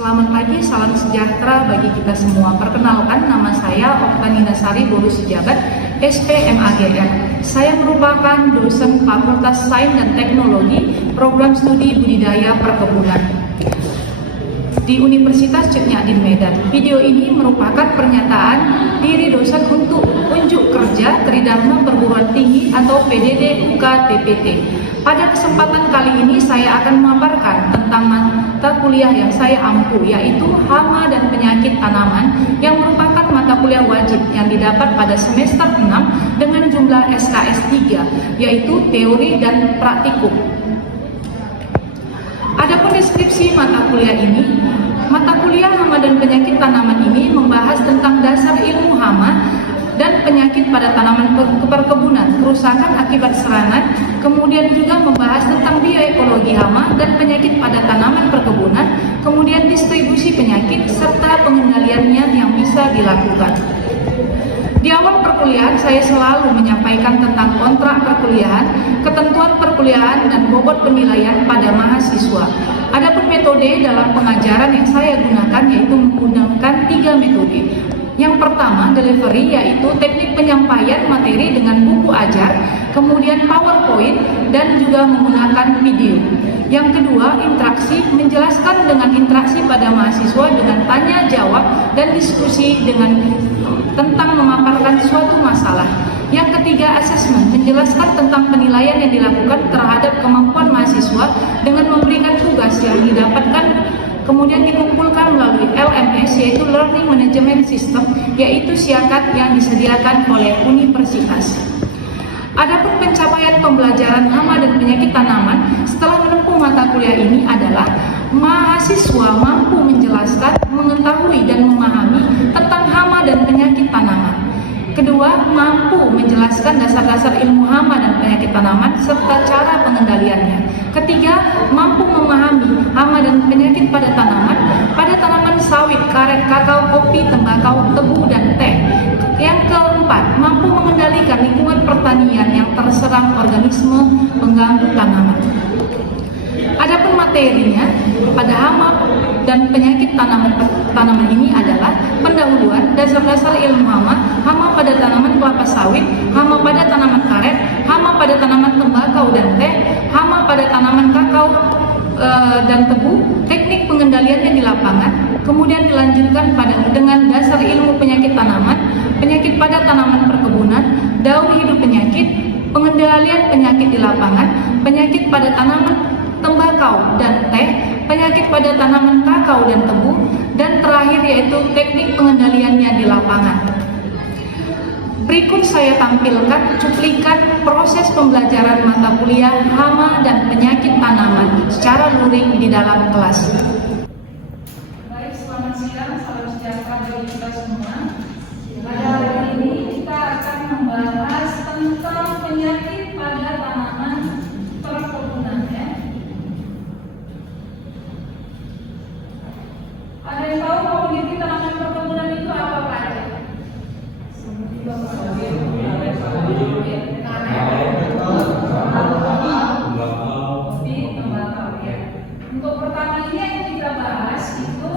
Selamat pagi, salam sejahtera bagi kita semua. Perkenalkan, nama saya Oktani Nasari Boru Sejabat, SPMAGR. Saya merupakan dosen Fakultas Sains dan Teknologi, Program Studi Budidaya Perkebunan di Universitas Cutnyadin Medan. Video ini merupakan pernyataan diri dosen untuk unjuk kerja Tridharma Perguruan Tinggi atau PDD UK TPT. Pada kesempatan kali ini saya akan memaparkan tentang mata kuliah yang saya ampu, yaitu hama dan penyakit tanaman, yang merupakan mata kuliah wajib yang didapat pada semester 6 dengan jumlah SKS 3, yaitu teori dan praktikum. Adapun deskripsi mata kuliah ini, mata kuliah hama dan penyakit tanaman ini membahas tentang dasar ilmu hama dan penyakit pada tanaman perkebunan, kerusakan akibat serangan, kemudian juga membahas tentang bioekologi hama dan penyakit pada tanaman perkebunan, kemudian distribusi penyakit, serta pengendaliannya yang bisa dilakukan. Di awal perkuliahan, saya selalu menyampaikan tentang kontrak perkuliahan, ketentuan perkuliahan, dan bobot penilaian pada mahasiswa. Adapun metode dalam pengajaran yang saya gunakan yaitu menggunakan 3 metode. Yang pertama, delivery, yaitu teknik penyampaian materi dengan buku ajar, kemudian PowerPoint, dan juga menggunakan video. Yang kedua, interaksi, menjelaskan dengan interaksi pada mahasiswa dengan tanya jawab dan diskusi tentang memaparkan suatu masalah. Yang ketiga, assessment, menjelaskan tentang penilaian yang dilakukan terhadap kemampuan mahasiswa dengan memberikan tugas yang didapatkan kemudian dikumpulkan melalui LMS, yaitu Learning Management System, yaitu SIAKAT yang disediakan oleh universitas. Adapun pencapaian pembelajaran hama dan penyakit tanaman setelah menempuh mata kuliah ini adalah mahasiswa mampu menjelaskan, mengetahui, dan memahami tentang hama dan penyakit tanaman. Kedua, mampu menjelaskan dasar-dasar ilmu hama dan penyakit tanaman serta cara pengendaliannya. Ketiga, mampu memahami hama dan penyakit pada tanaman sawit, karet, kakao, kopi, tembakau, tebu, dan teh. Yang keempat, mampu mengendalikan lingkungan pertanian yang terserang organisme pengganggu tanaman. Adapun materinya pada hama dan penyakit tanaman ini adalah pendahuluan, dasar-dasar ilmu hama, hama pada tanaman kelapa sawit, hama pada tanaman karet, hama pada tanaman tembakau dan teh, hama pada tanaman kakao dan tebu, teknik pengendaliannya di lapangan, kemudian dilanjutkan dengan dasar ilmu penyakit tanaman, penyakit pada tanaman perkebunan, daur hidup penyakit, pengendalian penyakit di lapangan, penyakit pada tanaman tembakau dan teh, penyakit pada tanaman kakao dan tebu, dan terakhir yaitu teknik pengendaliannya di lapangan. Berikut saya tampilkan cuplikan proses pembelajaran mata kuliah hama dan penyakit tanaman secara luring di dalam kelas. Baik, selamat siang, salam sejahtera bagi kita semua. Pada hari ini kita akan membahas tentang penyakit pada tanaman perkebunan. Ada yang tahu komoditi tanaman perkebunan itu apa aja? Untuk pertama ini yang kita bahas itu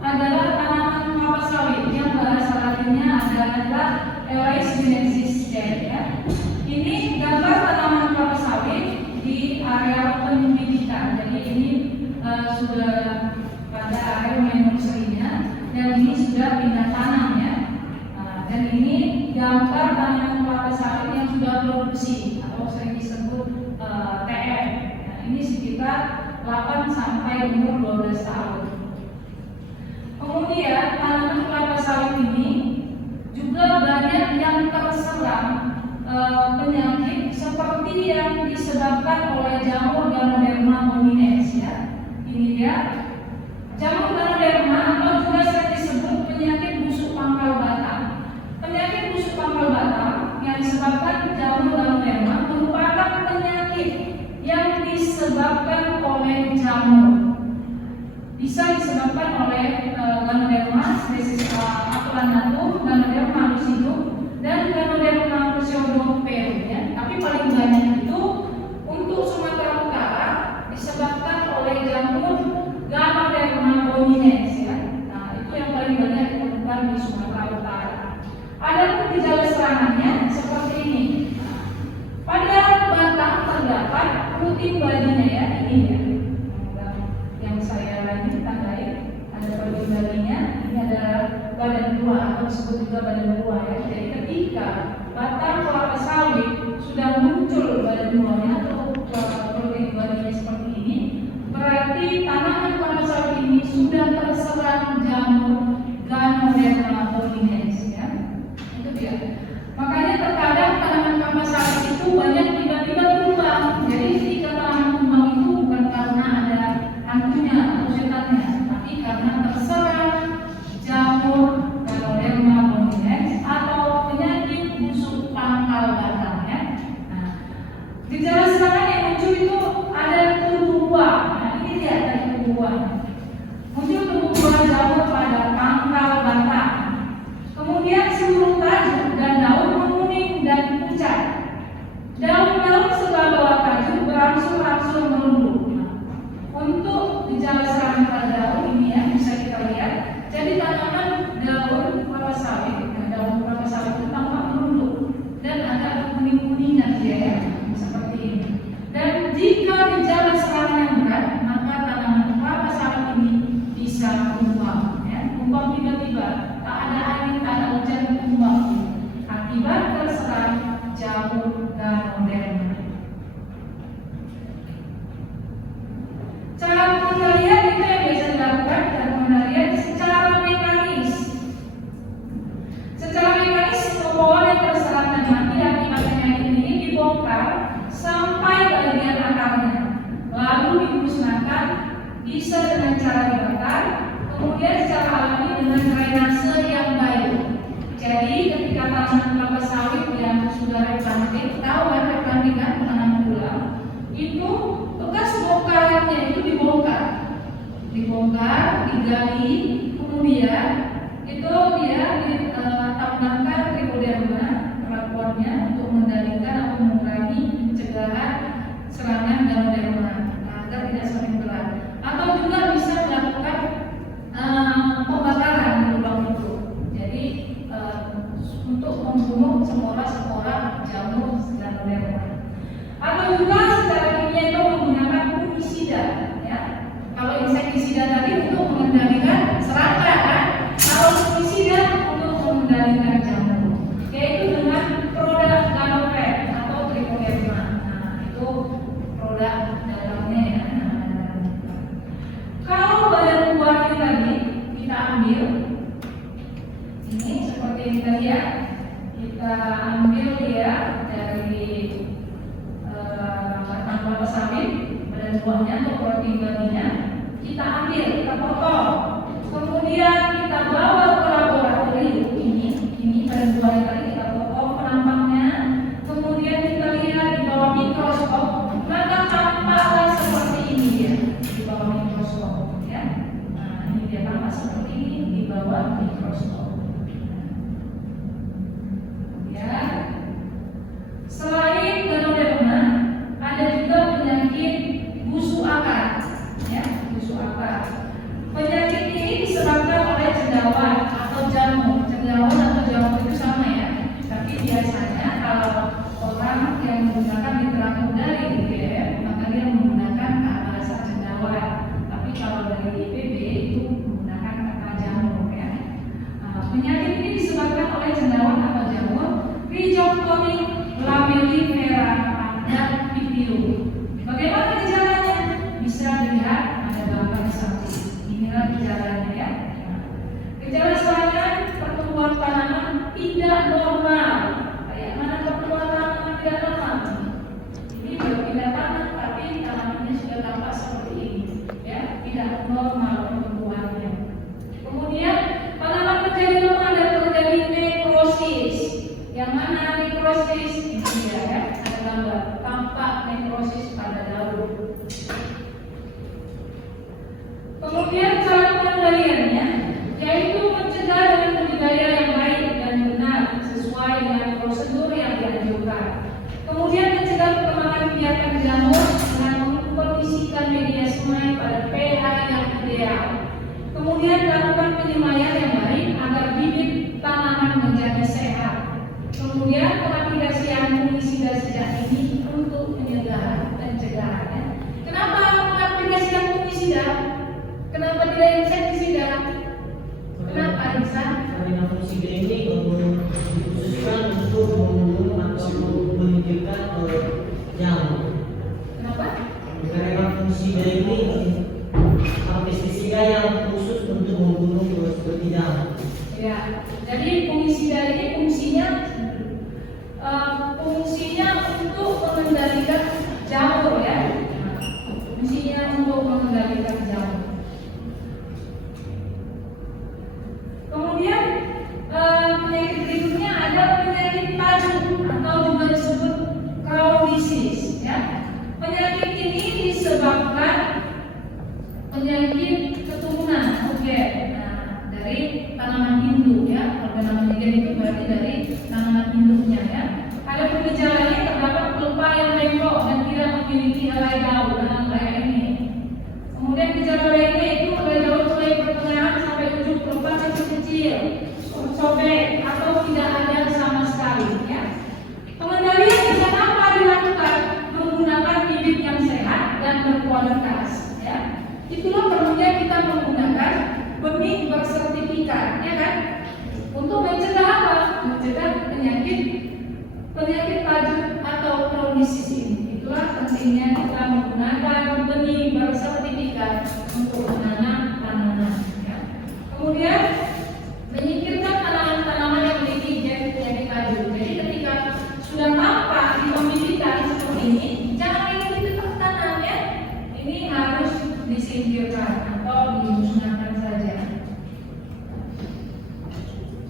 adalah tanaman kelapa sawit yang bahasa latinnya adalah Elais sinensis ya. Ini gambar tanaman kelapa sawit di area pendidikan. Jadi ini sudah pada area main nursery-nya, dan ini sudah pindah tanam ya. Dan ini gambar tanaman kelapa sawit yang sudah produksi atau sering disebut TM. Nah, ini sekitar 8 sampai umur 12 tahun. Kemudian tanaman kelapa sawit ini juga banyak yang terserang penyakit seperti yang disebabkan oleh jamur Ganoderma hominis ya. Ini dia jamur Ganoderma atau juga sering disebut penyakit busuk pangkal batang. Penyakit busuk pangkal batang yang disebabkan jamur Ganoderma merupakan penyakit yang disebabkan oleh jamur. Bisa disebabkan oleh Ganoderma species Acranatum, Ganoderma lucidum, dan Ganoderma pseudoperum ya. Tapi paling banyak itu untuk Sumatera Utara disebabkan oleh jamur Ganoderma hominis. puting badinya ya, ini ya. Yang saya lagi tandai ada puting badinya, ini ada badan buah atau disebut juga badan buah ya. Jadi ketika batang kelapa sawit sudah muncul badan buahnya atau puting badinya seperti ini, berarti tanaman kelapa sawit ini sudah terserang jamur Ganoderma bolinensis ya. Itu dia. Makanya terkadang tanaman kelapa sawit itu banyak tiba-tiba tumbang. Jadi ketika tanaman tumbang itu bukan karena ada hantunya atau setannya, tapi karena terserang jamur Ganoderma bolinensis atau penyakit busuk pangkal batang ya. Nah, gejala serangan yang muncul itu ada tumbuh buah. Nah, ini dia ada tumbuh buah. Muncul tumbuh buah jamur pada pangkal batang. Kemudian seluruh tajuk dan daun menguning dan pucat. Daun-daun sebelah bawah tajuk berangsur-angsur merunduk. Untuk gejala serangan pada daun ini ya bisa kita lihat. Jadi tanaman daun kelapa sawit, daun kelapa sawit itu tampak merunduk dan agak kuning-kuningan dia ya, seperti ini. Dan jika gejala serangan yang berat, maka tanaman kelapa sawit ini bisa tumbang, ya, tumbang tiba-tiba, tak ada angin, tak ada hujan, tumbang akibat terserang jamur Ganoderma. Cara pengendalian itu yang biasa dilakukan, dan pengendalian secara mekanis. Secara mekanis, pohon yang terserang dan mati akibat penyakit ini dibongkar sampai bagian akarnya, lalu dimusnahkan, bisa dengan cara dibakar, kemudian secara alami dengan drainase yang baik. Jadi ketika tanaman kelapa sawit yang sudah replanting, tahu kan replanting kan penanaman ulang, itu bekas bongkarannya itu dibongkar, digali, kemudian itu dia ditambahkan trichoderma perlakuannya untuk mengendalikan atau mengurangi pencegahan serangan Ganoderma agar tidak semakin berat. Atau juga bisa melakukan pembakaran di lubang itu. Jadi untuk membunuh spora-spora jamur Ganoderma. Atau juga secara kimia itu menggunakan fungisida ya. Kalau insektisida tadi untuk mengendalikan serangga kan, kalau fungisida untuk mengendalikan jamur, yaitu dengan produk Ganopet atau trichoderma. Nah, itu produk dalamnya ya. Kalau badan buah ini tadi kita ambil, ini seperti ini tadi ya, kita ambil dia dari batang kelapa sawit, badan buahnya atau protein baginya, kita ambil, kita potong, kemudian kita bawa ke laboratorium. Ini badan buahnya tadi kita potong penampaknya, kemudian kita lihat di bawah mikroskop, maka tampaklah seperti ini dia di bawah mikroskop ya. Nah, ini dia tampak seperti ini di bawah mikroskop. Ya. Selain Ganoderma, ada juga penyakit busuk akar, ya, busuk akar. Penyakit ini disebabkan oleh cendawan atau jamur. Cendawan atau jamur itu sama ya, tapi biasanya kalau orang yang menggunakan mitra dari UGM, maka dia menggunakan bahasa cendawan. Tapi kalau dari IPB itu menggunakan kata jamur ya. Penyakit ini disebabkan oleh cendawan atau jamur Rhizoctonic lamellifera dan Pipium. Bagaimana gejalanya? Bisa dilihat ada gambar di samping. Inilah gejalanya ya. Gejala serangan pertumbuhan tanaman tidak normal. Kayak mana pertumbuhan tanaman tidak normal? Ini belum pindah tanah, tapi tanamannya sudah tampak seperti ini, ya, tidak normal pertumbuhannya. Kemudian tanaman menjadi lemah dan terjadi nekrosis. Yang mana nekrosis? Ini dia ya, ada gambar tampak nekrosis pada daun. Kemudian cara pengendaliannya yaitu mencegah dengan budidaya yang baik dan benar sesuai dengan prosedur yang dianjurkan. Kemudian mencegah perkembangan biarkan jamur dengan mengkondisikan media semai pada pH yang ideal. Kemudian lakukan penyemaian yang baik agar bibit tanaman menjadi sehat. Kemudian pengaplikasian fungisida sejak ini untuk pencegahan. ke jamur. Kenapa? Karena fungsi dari ini pestisida yang khusus untuk membunuh seperti jamur. Ya, jadi fungisida ini fungsinya untuk mengendalikan jamur ya. Fungsinya untuk mengendalikan jamur. Kemudian penyakit berikutnya ada penyakit paru atau juga disebut Crohn disease ya. Penyakit ini disebabkan penyakit keturunan. Oke. Nah, dari tanaman induk ya. Organ itu berarti dari tanaman induknya ya. Ada gejalanya terdapat pelupa yang bengkok dan tidak memiliki helai daun. Nah, kayak ini. Kemudian gejala lainnya itu helai daun mulai pertengahan sampai ujung pelupa kecil-kecil, sobek atau tidak ada sama sekali ya. Pengendalian bisa apa dilakukan menggunakan bibit yang sehat dan berkualitas ya. Itulah perlunya kita menggunakan benih bersertifikat ya kan. Untuk mencegah apa? Mencegah penyakit pajuk atau Crohn disease ini. Itulah pentingnya kita menggunakan benih bersertifikat untuk menanam tanaman ya. Kemudian menyingkirkan tanaman-tanaman yang memiliki gen penyakit pajuk. Jadi ketika sudah tampak di pembibitan seperti ini, jangan lagi tetap tanam ya. Ini harus disingkirkan atau dimusnahkan saja.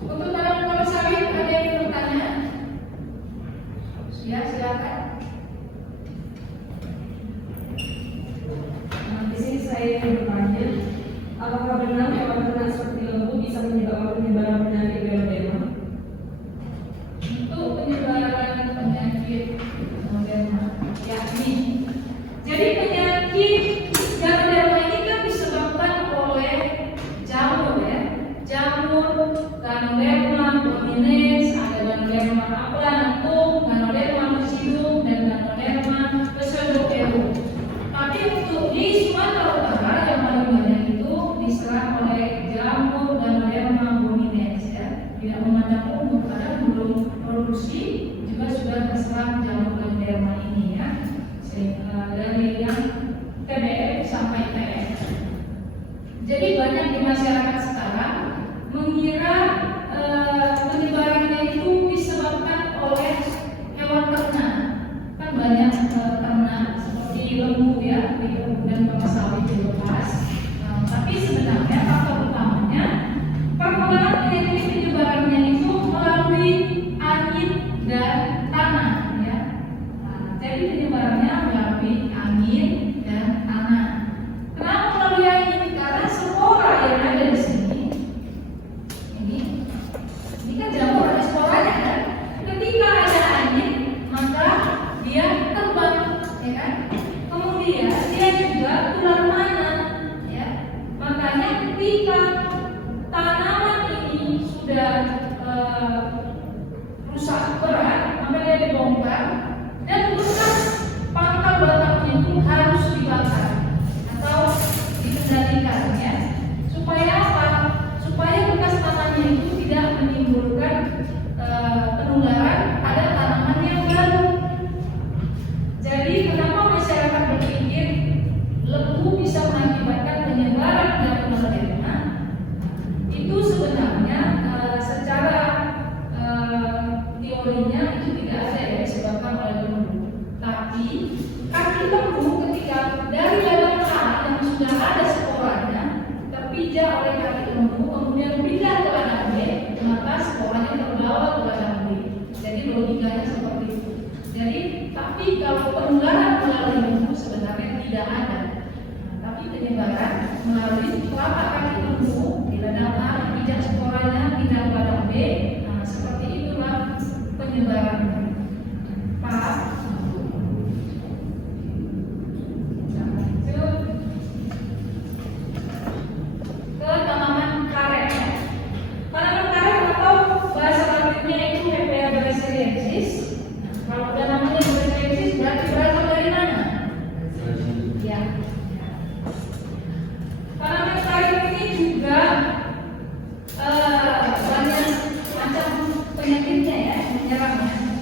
Untuk tanaman kelapa sawit ada yang bertanya? Ya, silakan. Di sini saya bertanya, apakah benar hewan ternak seperti lembu bisa menyebabkan penyebaran penyakit Ganoderma? Untuk penyebaran penyakit Ganoderma, yakni jadi penyakit Ganoderma ini kan disebabkan oleh jamur ya, jamur Ganoderma boninensis, ada Ganoderma aplanum, Ganoderma lucidum, dan Ganoderma pseudoeum. Tapi untuk di Sumatera Utara yang paling banyak itu diserang oleh jamur Ganoderma boninensis ya. Tidak memandang umur karena belum produksi juga sudah terserang jamur Ganoderma ini ya. Dari yang TBM sampai TF. Jadi banyak di masyarakat sekarang mengira penyebarannya itu disebabkan oleh hewan ternak. Kan banyak ternak seperti lembu ya di kemudian kelapa sawit dilepas. Tapi sebenarnya faktor utamanya perkembangan penyakit penyebarannya itu melalui angin dan tanah ya. Jadi penyebarannya melalui angin dan tanah. Kenapa melalui angin? Karena spora yang ada di sini ini kan jamur ada sporanya kan. Ketika ada angin maka dia terbang ya kan. Kemudian dia juga tular mana ya. Makanya ketika tanaman ini sudah rusak berat sampai dia dibongkar dan bekas pangkal batangnya itu harus dibakar atau dikendalikan ya. Supaya apa? Supaya bekas tanahnya itu tidak menimbulkan penularan pada tanaman yang baru. Jadi kenapa masyarakat berpikir lembu bisa mengakibatkan penyebaran jamur Ganoderma? Itu sebenarnya secara teorinya itu tidak ada yang disebabkan oleh lembu. Tapi kaki lembu ketika dari ladang tanah yang sudah ada sporanya terpijak oleh kaki lembu kemudian pindah ke ladang B, maka sporanya terbawa ke ladang B. Jadi logikanya seperti itu. Jadi tapi kalau penularan melalui lembu sebenarnya tidak ada. Tapi penyebaran melalui telapak kaki lembu di ladang A, pijak sporanya pindah ke ladang B. Nah, seperti itulah penyebaran. Paham? Ke tanaman karet. Tanaman karet atau bahasa latinnya itu Hevea brasiliensis. Kalau udah namanya brasiliensis berarti berasal dari mana? Ya. Tanaman karet ini juga banyak macam penyakitnya ya, menyerangnya.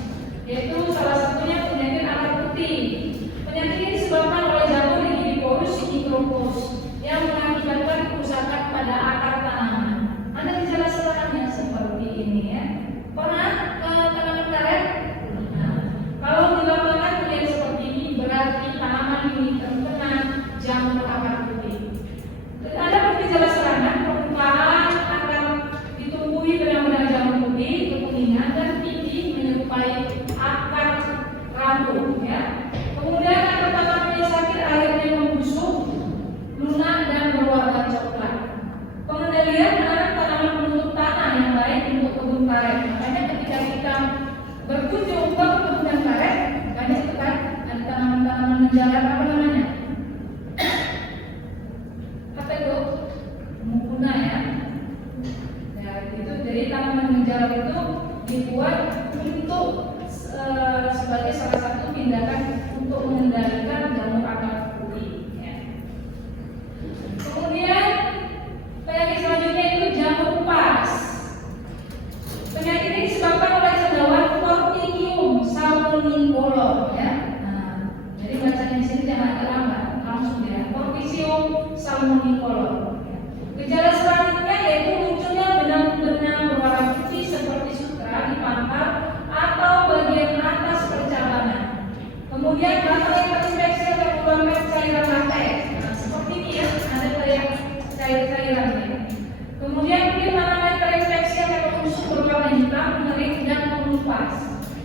menjalar apa namanya? Apa itu? Mukuna ya. Ya itu jadi tanaman menjalar itu dibuat untuk sebagai salah satu tindakan untuk mengendalikan jamur akar putih. Ya. Kemudian penyakit selanjutnya itu jamur pas. Penyakit ini disebabkan oleh cendawan Cortigium salmonicolor ya. Nah, jadi bacanya di sini jangan agak lambat, langsung ya. Cortigium salmonicolor. Ya. Gejala selanjutnya yaitu munculnya benang-benang berwarna putih seperti sutra di pangkal atau bagian atas percabangan. Kemudian batang yang terinfeksi akan mengeluarkan cairan latex. Nah, seperti ini ya, ada kayak cair-cairannya. Kemudian kulit tanaman terinfeksi akan membusuk berwarna hitam, mengering dan mengelupas.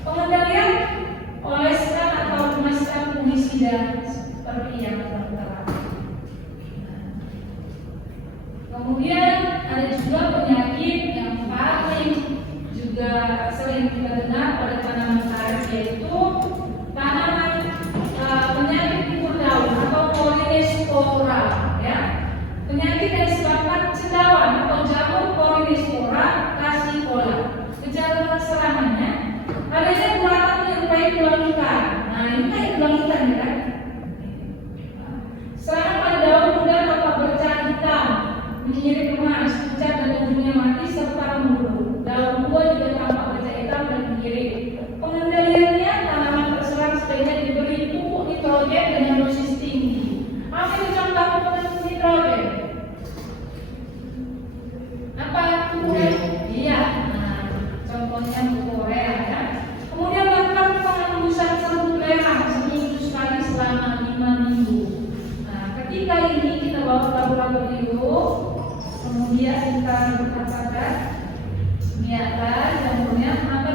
Pengendalian oleskan atau memaskan fungisida seperti yang telah terang. Kemudian ada juga penyakit yang paling juga sering kita dengar pada tanaman karet, yaitu tanaman penyakit kukur daun atau Corynespora ya. Penyakit yang disebabkan cendawan atau jamur Corynespora cassicola. Gejala serangannya adanya bulatan menyerupai tulang ikan. Nah ini kayak tulang ikan ya kan? Serangan pada daun muda tampak bercak hitam, menyirik emas, pucat dan ujungnya mati serta membunuh. Daun buah juga tampak bercak hitam dan menyirik. Pengendaliannya tanaman terserang sebaiknya diberi pupuk nitrogen dengan dosis tinggi. Apa itu contoh pupuk nitrogen? Apa pupuk? Iya. Nah, contohnya pupuk urea ya. Kemudian lakukan pengembusan serbuk lerang seminggu sekali selama 5 minggu. Nah, ketika ini kita bawa ke laboratorium, kemudian kita berkatakan lihatlah jamurnya, maka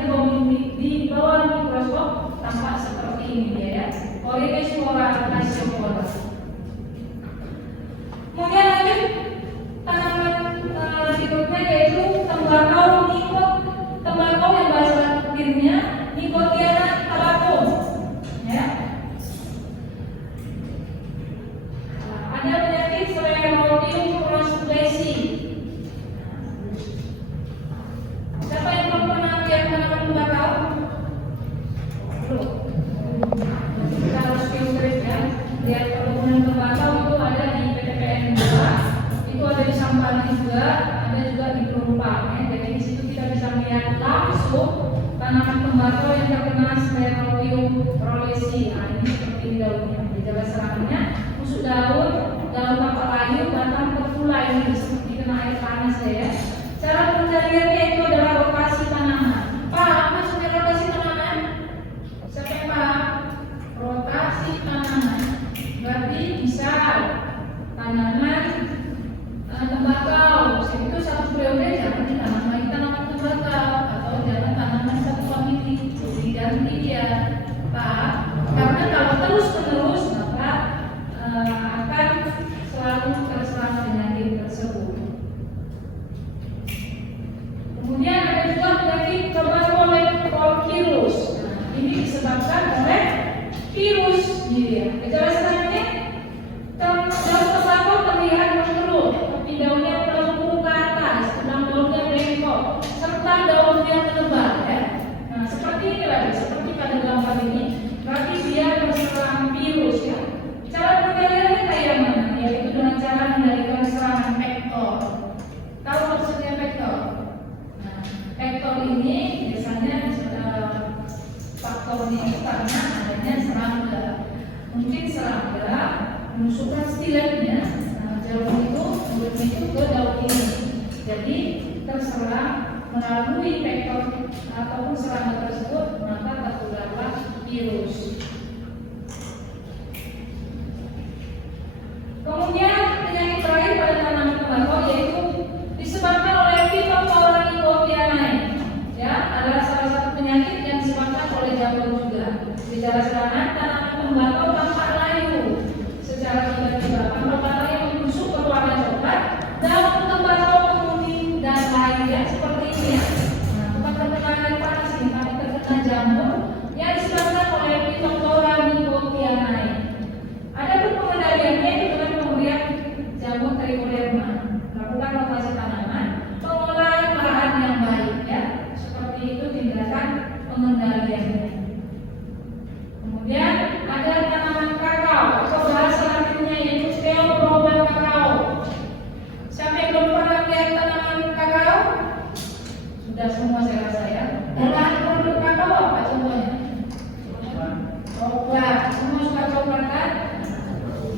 di bawah mikroskop tampak seperti ini dia ya. Corynespora cassicola. Kemudian lanjut tanaman berikutnya yaitu tembakau nikot, tembakau yang bahasa latinnya Nicotiana tabacum ya. Ada penyakit Sclerotium crustacea. Siapa yang belum pernah lihat tanaman tembakau? Belum. Kita harus filter ya. Lihat perkebunan tembakau itu ada di PTPN 2, itu ada di Sampang juga, ada juga di Pelumpang ya. Jadi di situ kita bisa melihat langsung tanaman tembakau yang terkena Sclerotium crustacea. Nah, ini seperti ini daunnya. Gejala serangannya busuk daun, daun tampak layu, batang terkulai ini seperti kena air panas ya. Cara pengendaliannya itu adalah rotasi tanaman. Pak, apa maksudnya rotasi tanaman? Siapa yang paham? Rotasi tanaman berarti misal tanaman tembakau itu satu periode jangan ditanam lagi tanaman tembakau, atau jangan tanaman satu famili, diganti dia Pak. Karena kalau terus menerus maka akan selalu terserang penyakit tersebut. Kemudian ada juga penyakit Tobacco-Leptospira. Nah, ini disebabkan oleh virus dia. Gejala selanjutnya daun tembakau terlihat berkerut, tapi daunnya melengkung ke atas, sedang daunnya bengkok, serta daunnya menebal ya. Nah, seperti ini lagi, seperti pada gambar ini, berarti dia terserang virus ya. Cara pengendaliannya kayak mana? Yaitu dengan cara mengendalikan serangan vektor. Tahu maksudnya vektor? Nah, vektor ini biasanya faktornya itu karena adanya serangga. Mungkin serangga menusukkan stiletnya, jarum itu mulutnya itu ke daun ini. Jadi terserang melalui vektor ataupun serangga tersebut, maka tertularlah virus. Kemudian penyakit terakhir pada tanaman tembakau yaitu disebabkan oleh Phytophthora nicotianae. Ya, adalah salah satu penyakit yang disebabkan oleh jamur juga. Gejala serangan tanaman tembakau tampak layu secara tiba-tiba, tampak batang yang membusuk berwarna coklat, daun tembakau menguning dan lainnya seperti ini ya. Nah, bukan terkena air panas ini, tapi terkena jamur yang disebabkan oleh Phytophthora ada tanaman kakao atau bahasa latinnya yaitu Theobroma kakao. Siapa yang belum pernah lihat tanaman kakao? Sudah semua saya rasa ya. Olahan produk kakao apa contohnya? Coklat. Semua suka coklat kan?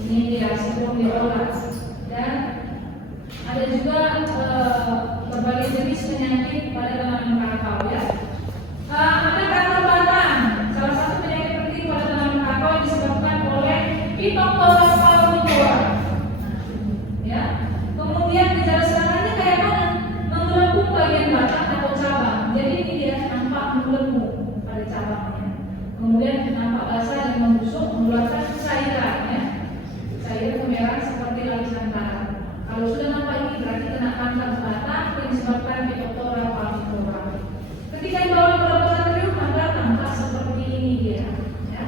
Ini dia sebelum diolah. Dan ada juga berbagai jenis penyakit pada tanaman kakao ya. Ada kanker batang. Salah satu penyakit penting pada tanaman kakao yang disebabkan oleh Phytophthora palmipora. Ya. Kemudian gejala serangannya kayak mana? Menggelembung bagian batang atau cabang. Jadi ini dia nampak menggelembung pada cabangnya. Kemudian nampak basah dan membusuk, mengeluarkan cairan ya. Cairan kemerahan seperti lapisan tanah. Kalau sudah nampak ini berarti kena kanker batang yang disebabkan Phytophthora palmipora. Ketika dibawa ke laboratorium maka tampak seperti ini dia, ya.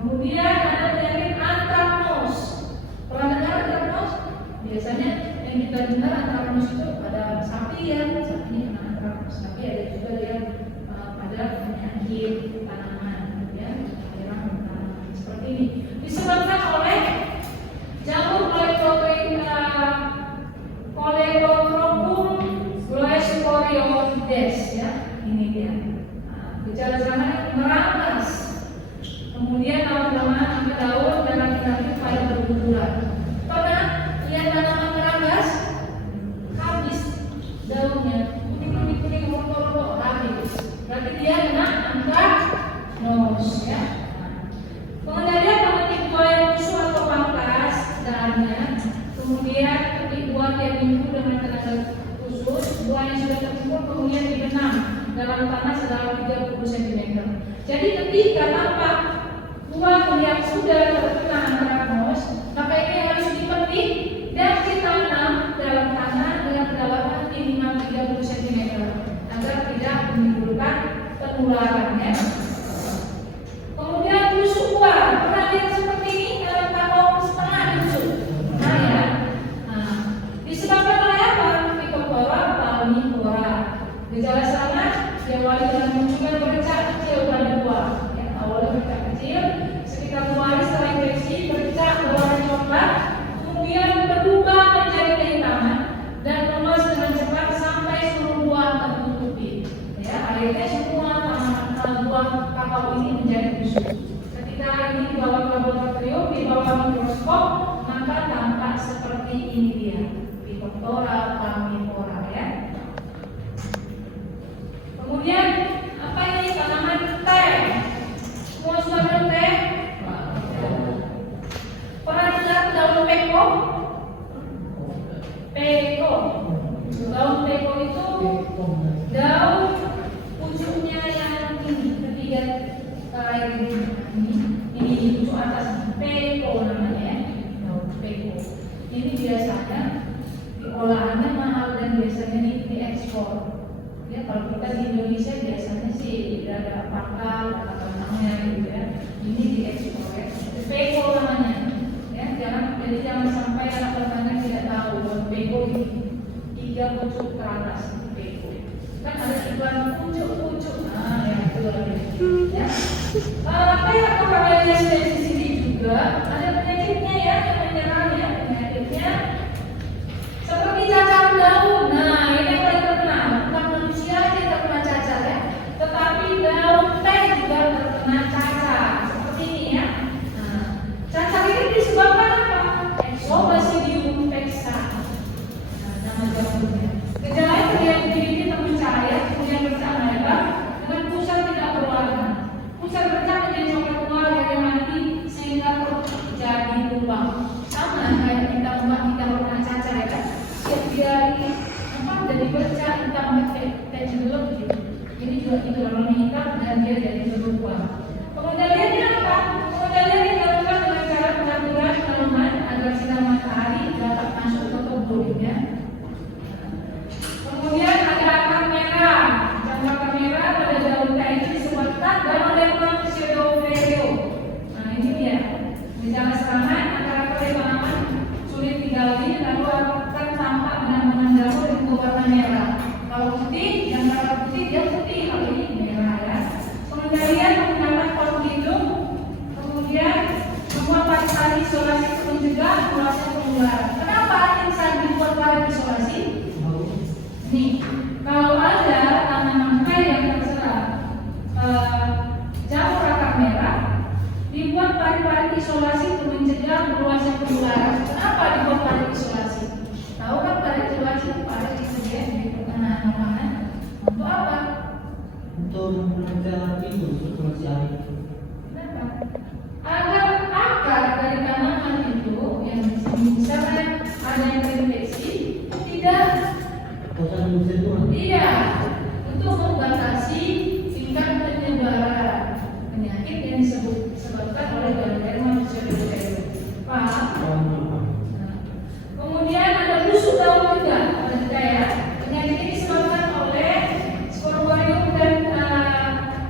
Kemudian ada penyakit antraknose. Pernah dengar antraknose? Biasanya yang kita dengar antraknose itu pada sapi ya, sapi kena antraknose. Tapi ada juga dia pada penyakit tanaman, ya, penyerang tanaman seperti ini. Disebabkan oleh jamur Coledotrophum gloesporioides ya, ini dia. Gejala serangan merampas, kemudian lama-lama sampai daun dan kaki-kaki pada berguguran. Pernah lihat tanaman merampas? Habis daunnya, kuning-kuning, rokok habis. Berarti dia kena antraknose ya. Pengendalian pemetik buah yang busuk atau pangkas dahannya, kemudian petik buah tiap minggu dengan tenaga khusus. Buah yang sudah terkumpul kemudian dibenam dalam tanah sedalam 30 cm. Jadi ketika tampak buah yang sudah terkena antraknose, maka ini harus dipetik dan ditanam dalam tanah dengan kedalaman minimal 30 cm agar tidak menimbulkan penularan ya. Kemudian busuk buah, pernah lihat seperti ini dalam kakao setengah busuk. Nah ya, disebabkan oleh apa? Phytophthora palmipora. Gejala sama diawali dengan munculnya bercak kecil pada buah. Ya, awalnya bercak kecil, sekitar 2 hari setelah infeksi bercak berwarna coklat, kemudian berubah menjadi kehitaman dan meluas dengan cepat sampai seluruh buah tertutupi. Ya, akhirnya semua buah kakao ini menjadi busuk. Ketika ini dibawa ke laboratorium, di bawah mikroskop, maka tampak seperti ini dia, Phytophthora palmipora ya. Kemudian apa ini tanaman teh? Semua sudah minum teh? Pernah dengar daun peko? Peko. Daun peko itu daun pucuknya yang tinggi, ketiga air ini pucuk atas, peko namanya ya, daun peko. Ini biasanya olahannya mahal dan biasanya diekspor. Ya, kalau kita di Indonesia biasanya sih tidak ada pakal atau namanya gitu ya. Ini diekspor ya. Peko namanya. Ya, jangan sampai anak remaja tidak tahu bahwa peko ini 3 pucuk ke atas peko. Kan ada iklan pucuk-pucuk. Nah, ya itu lagi. Ya. Kayak Camellia species ini juga ada penyakitnya ya, yang menyerang ya, penyakitnya seperti cacar daun. Nah, ini yang paling terkenal. Bukan manusia yang terkena cacar ya, tetapi daun teh juga terkena cacar. Seperti ini ya. Nah, cacar ini disebabkan apa? Exobasidium vexata. Nah, nama jamurnya. Dibuat parit-parit isolasi untuk mencegah meluasnya penularan. Kenapa dibuat parit isolasi? Tahu kan parit isolasi itu parit itu dia di pertengahan ruangan. Untuk apa? Untuk menempel itu seperti hari. Kenapa? Agar akar dari tanaman itu yang misalnya ada yang terinfeksi tidak Kosan musim itu kan? iya untuk membatasi tingkat penyebaran penyakit yang disebabkan oleh bakteri manusia bakteri. Paham? Nah, kemudian ada busuk daun juga, ya. Penyakit ini disebabkan oleh Sporozoitum dan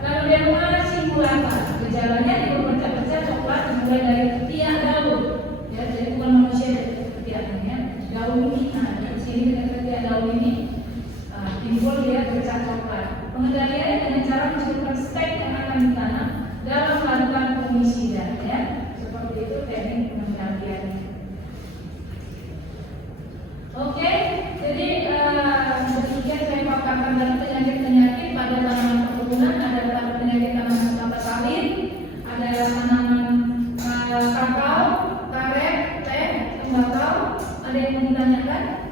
Ganoderma cingulata. Gejalanya di berpecah-pecah coklat dimulai dari tiak daun, ya, jadi bukan manusia tiaknya. Daun ini, di sini dengan tiak daun ini timbul dia bercak coklat. Pengendaliannya dengan cara mencelupkan stek yang akan ditanam dalam melakukan fungisida, ya. Seperti itu teknik pengendaliannya. Oke, jadi demikian saya paparkan tentang penyakit-penyakit pada tanaman perkebunan. Ada penyakit tanaman kelapa sawit, ada tanaman kakao, karet, teh, tembakau. Ada yang mau ditanyakan?